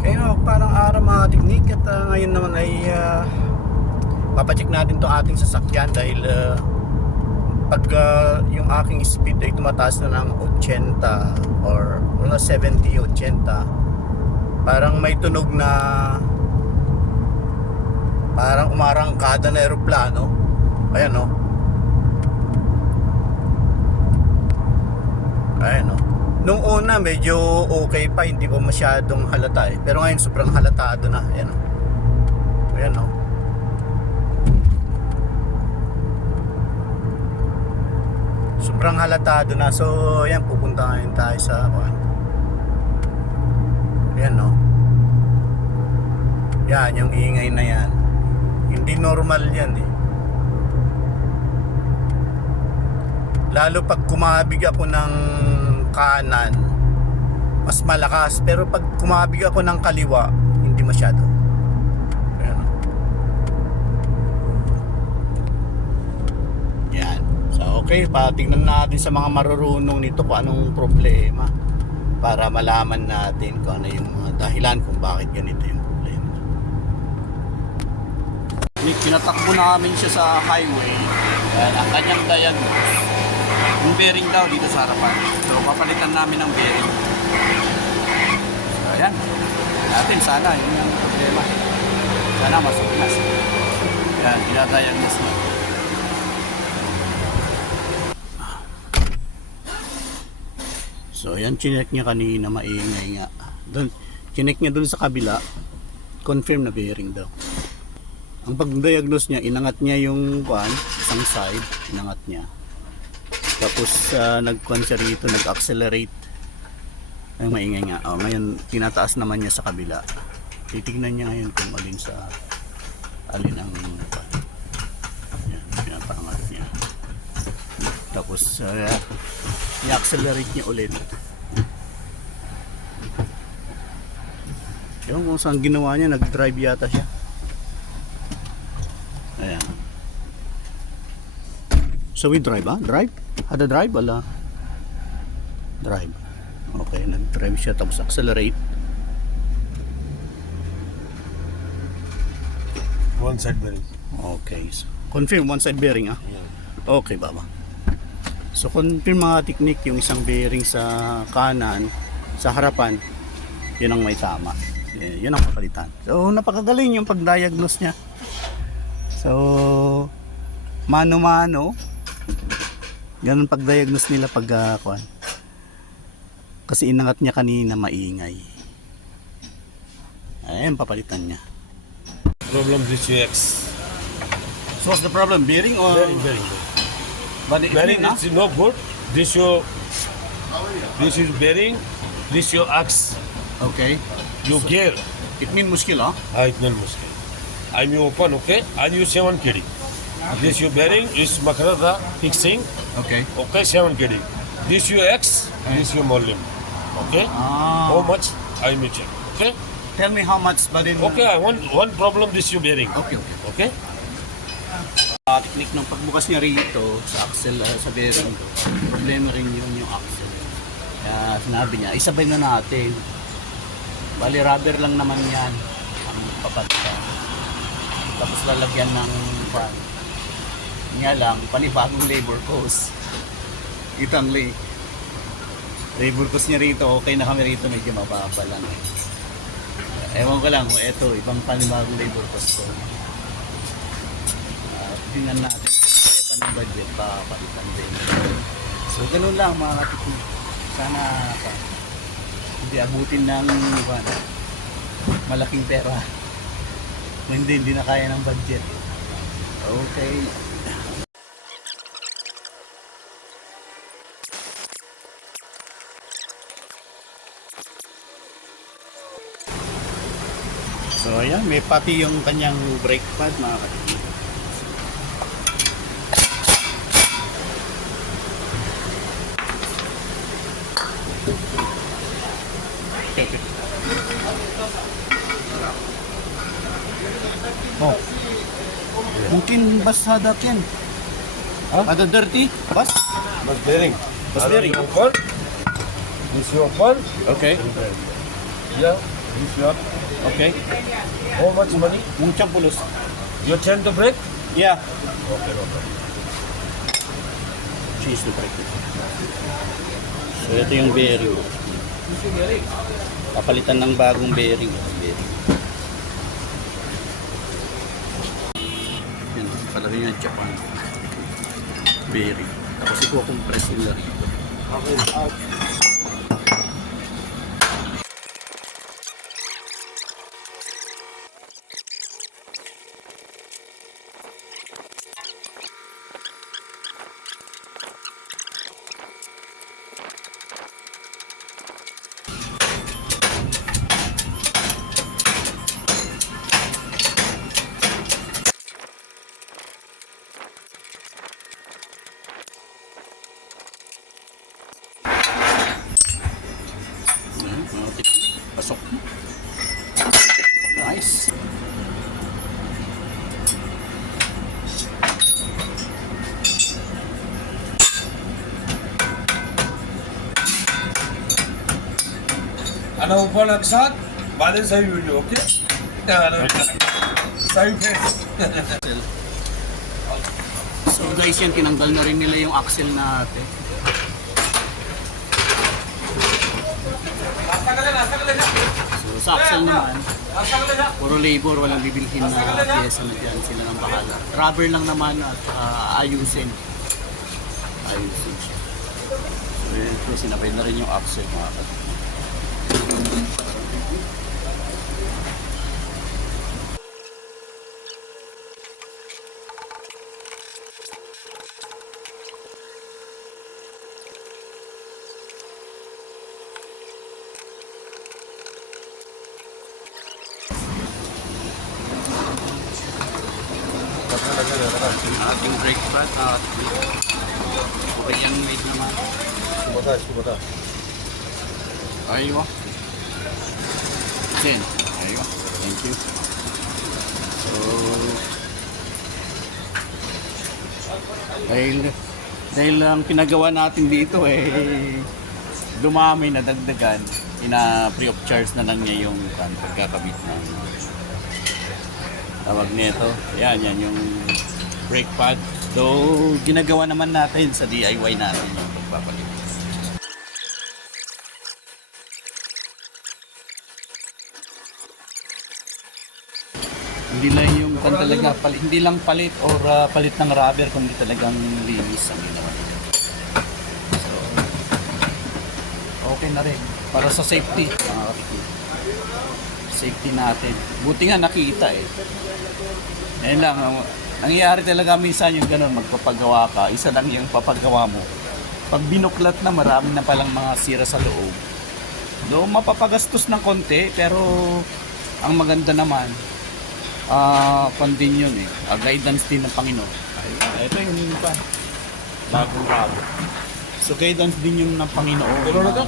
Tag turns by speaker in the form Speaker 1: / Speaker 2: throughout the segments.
Speaker 1: Kaya parang araw mga teknik. At ah, ngayon naman ay uh, papacheck natin to ating sasakyan dahil ah, pag ah, yung aking speed ay tumataas na ng 80 or mga 70, 80 parang may tunog na parang umarangkada na eroplano. Ayan no ayan no Nung una medyo okay pa, hindi pa masyadong halata eh. Pero ngayon sobrang halatado na. Ayan o. Ayan o. Sobrang halatado na. So, ayan, pupunta ngayon tayo sa. Ayan o. Yan, yung ingay na yan. Hindi normal yan eh. Lalo pag kumabig ako ng kanan, mas malakas. Pero pag kumabig ako ng kaliwa, hindi masyado. Ayan. Yan. So, okay. Patingnan natin sa mga marurunong nito kung anong problema para malaman natin kung ano yung mga dahilan kung bakit ganito yung problema. Pinatakbo namin siya sa highway. Yan, ang kanyang diagnose. Yung bearing daw dito sa harapan. So, papalitan namin ng bearing. So, ayan. Natin sana, yun yung problema. Sana masukas. Yan, pinadiagnose na. So, ayan, chinek niya kanina, maingay nga. Doon, chinek niya doon sa kabila, confirm na bearing daw. Ang pag-diagnose niya, inangat niya yung kuan, isang side, inangat niya. Tapos uh, nag-kuan siya rito, nag-accelerate. Ay maingay nga. Oh, ngayon tinataas naman niya sa kabila. Titignan niya ngayon kung alin sa alin ang. Yan, pinapangat niya. Tapos uh, i-accelerate niya ulit. Ewan kung saan ginawa niya, nag-drive yata siya. Ayan. So we drive ah? Drive? Ada drive wala? Drive. Okay, nag-drive siya tapos accelerate.
Speaker 2: One side bearing.
Speaker 1: Okay. So, confirm one side bearing ah? Okay, baba. So confirm mga technique yung isang bearing sa kanan, sa harapan, yun ang may tama. Eh, Yun ang papalitan. So napakagaling yung pag-diagnose niya. So mano-mano ganun pag-diagnose nila pag uh, kuwan. Kasi inangat niya kanina maingay. Ayun, papalitan niya.
Speaker 2: Problem this UX.
Speaker 1: So what's the problem? Bearing or
Speaker 2: Bearing, bearing.
Speaker 1: But it
Speaker 2: Bearing
Speaker 1: mean, ah?
Speaker 2: is no good. This your this is bearing. This your axe.
Speaker 1: Okay.
Speaker 2: You gear.
Speaker 1: It mean muskil ah?
Speaker 2: Ah, it not muskil. I'm you open, okay? And you seven kd. This your bearing is makarada fixing.
Speaker 1: Okay.
Speaker 2: Okay, seven kd. This your X. This your volume. Okay.
Speaker 1: Ah.
Speaker 2: How much? I will check. Okay.
Speaker 1: Tell me how much but in
Speaker 2: Okay. I want one problem. This your bearing.
Speaker 1: Okay, okay.
Speaker 2: Okay.
Speaker 1: Uh, technique ng pagbukas niya rito sa axle, uh, sa bearing ko, problema rin yun yung axle. Kaya sinabi niya, isabay na natin. Bali, rubber lang naman yan. Ang papatka. Tapos lalagyan ng pan. Nga lang, panibagong labor cost. Itang lay. Labor cost niya rito, okay na kami rito, medyo mababa lang. Ewan ko lang kung eto, ibang panibagong labor cost ko. Ah, tingnan natin kaya pa ng budget papalitan din so ganun lang mga katikin sana pa, hindi abutin ng ano, malaking pera kung hindi hindi na kaya ng budget okay So ayan, may pati yung kanyang brake pad mga katikin. Oh. Mungkin bas hadak yan.
Speaker 2: Huh?
Speaker 1: Ada dirty? Bas?
Speaker 2: But bearing.
Speaker 1: Bus bearing.
Speaker 2: Open. This your open.
Speaker 1: Okay.
Speaker 2: Yeah. This you have. Okay. How much money?
Speaker 1: Muchang pulos.
Speaker 2: You tend to break?
Speaker 1: Yeah.
Speaker 2: Okay, no problem.
Speaker 1: Cheese to break. So ito yung bearing. Papalitan ng bagong bearing. bearing. Yan, palagay yung Japan. Bearing. Tapos ikuha-compress nila rito. Yan,
Speaker 2: અને ઉપર અક્ષર બાદે સહી video okay સહી face
Speaker 1: So guys, yan tinanggal na rin nila yung axle na ate. So sa axle naman, puro labor, walang bibilhin na pyesa na dyan. Sila nang bahala. Rubber lang naman at uh, ayusin. Ayusin siya. So, sinabay na rin yung axle mga kapatid.
Speaker 2: Ayaw mo?
Speaker 1: va. 10. Ayun. Thank you. So, dahil, dahil ang pinagawa natin dito eh, dumami na dagdagan, ina free of charge na lang niya yung kan, pagkakabit ng tawag nito. Yan, yan yung brake pad. So, ginagawa naman natin sa DIY natin yung pagpapalit. Hindi lang yung kan talaga palit, hindi lang palit or ah, palit ng rubber kundi talagang linis ang ginawa. So, okay na rin para sa safety mga kapatid. Safety natin. Buti nga nakita eh. Ayun lang, ang nangyayari talaga minsan yung ganun, magpapagawa ka, isa lang yung papagawa mo. Pag binuklat na, marami na palang mga sira sa loob. Though mapapagastos ng konti, pero ang maganda naman, Ah, uh, pandin yun eh. Uh, guidance din ng Panginoon. Ay, ito yung yun pa. Bagong bago. So guidance din yun ng Panginoon.
Speaker 2: Pero ano
Speaker 1: na,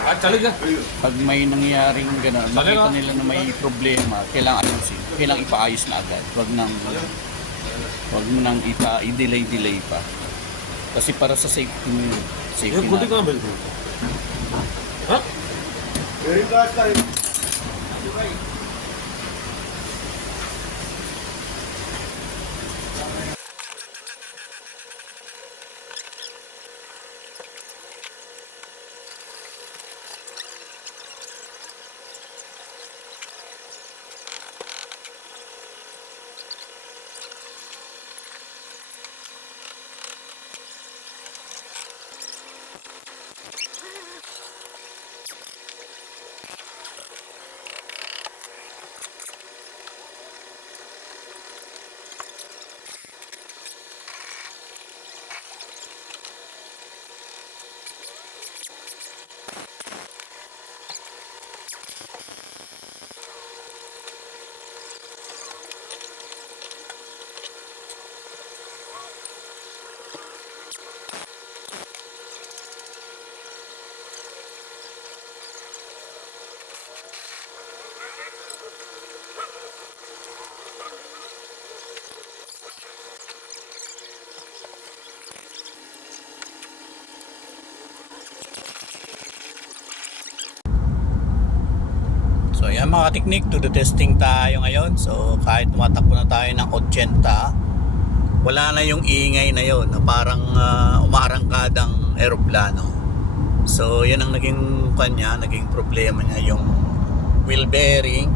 Speaker 2: at ah, talaga.
Speaker 1: Pag may nangyaring gano'n, makita nila na may problema, kailangan ayusin. Kailangan ipaayos na agad. Huwag nang Huwag mo nang ipa, i-delay-delay pa. Kasi para sa safety mo yun. Safety na.
Speaker 2: Yung. Ha? Very fast time.
Speaker 1: Ayan mga teknik, to the testing tayo ngayon. So kahit tumatakbo na tayo ng 80, wala na yung ingay na yon na parang uh, umaarangkadang eroplano. So yan ang naging kanya, naging problema niya yung wheel bearing.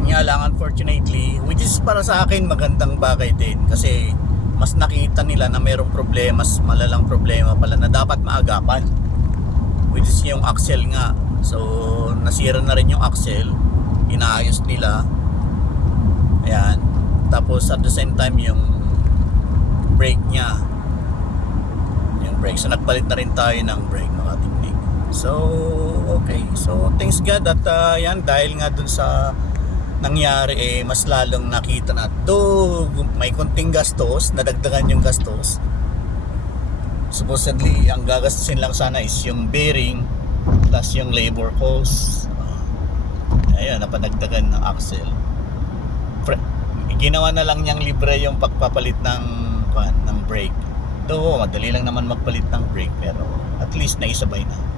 Speaker 1: Yun nga lang unfortunately, which is para sa akin magandang bagay din kasi mas nakita nila na mayroong problema, mas malalang problema pala na dapat maagapan. Which is yung axle nga. So nasira na rin yung axle, inaayos nila. Ayan. Tapos at the same time yung brake niya. Yung brake. So nagpalit na rin tayo ng brake mga teknik. So okay. So thanks God at uh, yan dahil nga dun sa nangyari eh mas lalong nakita na do may konting gastos nadagdagan yung gastos supposedly ang gagastusin lang sana is yung bearing plus yung labor cost uh, ayun napanagdagan ng axle Pre- ginawa na lang niyang libre yung pagpapalit ng kuwan, ng brake do madali lang naman magpalit ng brake pero at least naisabay na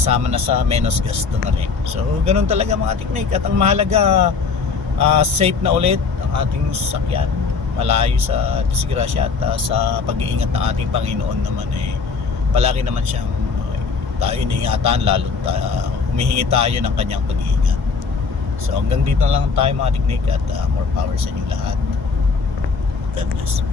Speaker 1: kasama na sa menos gasto na rin. So, ganun talaga mga teknik. At ang mahalaga, ah, safe na ulit ang ating sasakyan. Malayo sa disgrasya at ah, sa pag-iingat ng ating Panginoon naman eh, palagi naman siyang tayo iniingatan lalo ta, humihingi tayo ng kanyang pag-iingat. So hanggang dito lang tayo mga teknik at ah, more power sa inyong lahat. God bless.